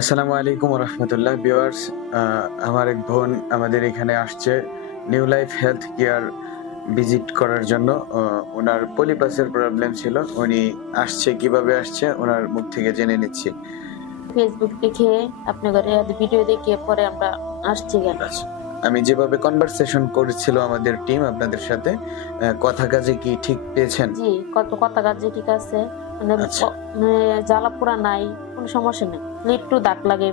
আসসালামু আলাইকুম রহমতুল্লাহ ভিউয়ার্স। আমার এক বোন আমাদের এখানে আসছে new life health care visit করার জন্য। ওনার পলিপাসের প্রবলেম ছিল। উনি আসছে, কিভাবে আসছে ওনার মুখ থেকে জেনে নিচ্ছি। ফেসবুক দেখে আপনাদের ভিডিও দেখে পরে আমরা আসছি এখানে। আচ্ছা, আমি যেভাবে কনভারসেশন করেছিল আমাদের টিম আপনাদের সাথে, কথা কাজে কি ঠিক পেয়েছেন? জি, কত কথা কাজে ঠিক আছে। মানে আচ্ছা, মানে জ্বালা পোড়া নাই, কোনো সমস্যা নেই। একটু দাগ লাগে।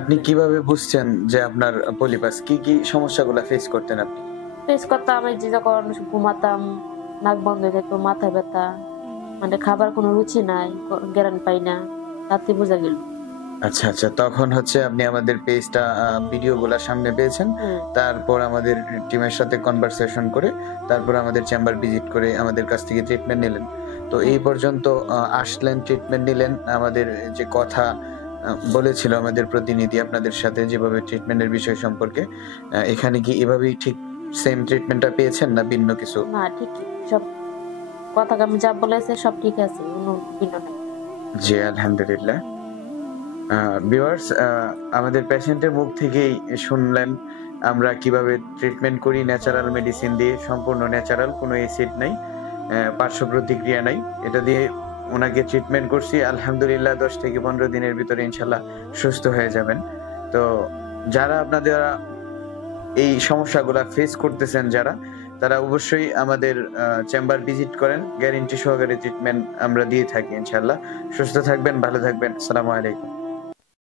আপনি কিভাবে বুঝছেন যে আপনার পলিপাস? কি সমস্যাগুলা ফেস করতেন আপনি? ফেস করতে আমি যে যখন ঘুমাতাম, নাক বন্ধ হয়ে যেত, মাথা ব্যথা, মানে খাবার কোনো রুচি নাই, জ্ঞান পাই না, তাতে বোঝা গেল। আচ্ছা। তখন হচ্ছে আপনি আমাদের পেজটা ভিডিওগুলা সামনে পেয়েছেন। হুম, তারপর আমাদের টিমের সাথে কনভারসেশন করে, তারপর আমাদের চেম্বার ভিজিট করে আমাদের কাছ থেকে ট্রিটমেন্ট নিলেন। তো হুম। এই পর্যন্ত আসলেন, ট্রিটমেন্ট নিলেন। আমাদের যে কথা বলেছিল আমাদের প্রতিনিধি আপনাদের সাথে যেভাবে ট্রিটমেন্টের বিষয় সম্পর্কে, এখানে কি এভাবেই ঠিক সেম ট্রিটমেন্টটা পেয়েছেন না ভিন্ন কিছু? না, ঠিকই সব কথা আমি যা বলেছে সব ঠিক আছে, কোনো ভিন্ন নাই। জি, আলহামদুলিল্লাহ। ভিউয়ার্স, আমাদের পেশেন্টের মুখ থেকেই শুনলেন আমরা কিভাবে ট্রিটমেন্ট করি ন্যাচারাল মেডিসিন দিয়ে, সম্পূর্ণ ন্যাচারাল, কোনো অ্যাসিড নাই, পার্শ্ব প্রতিক্রিয়া নাই। এটা দিয়ে উনাকে ট্রিটমেন্ট করছি। আলহামদুলিল্লাহ ১০ থেকে ১৫ দিনের ভিতরে ইনশাআল্লাহ সুস্থ হয়ে যাবেন। তো যারা আপনারা এই সমস্যাগুলা ফেস করতেছেন যারা, তারা অবশ্যই আমাদের চেম্বার ভিজিট করেন। গ্যারান্টি সহকারে ট্রিটমেন্ট আমরা দিয়ে থাকি ইনশাআল্লাহ। সুস্থ থাকবেন, ভালো থাকবেন। আসসালামু আলাইকুম।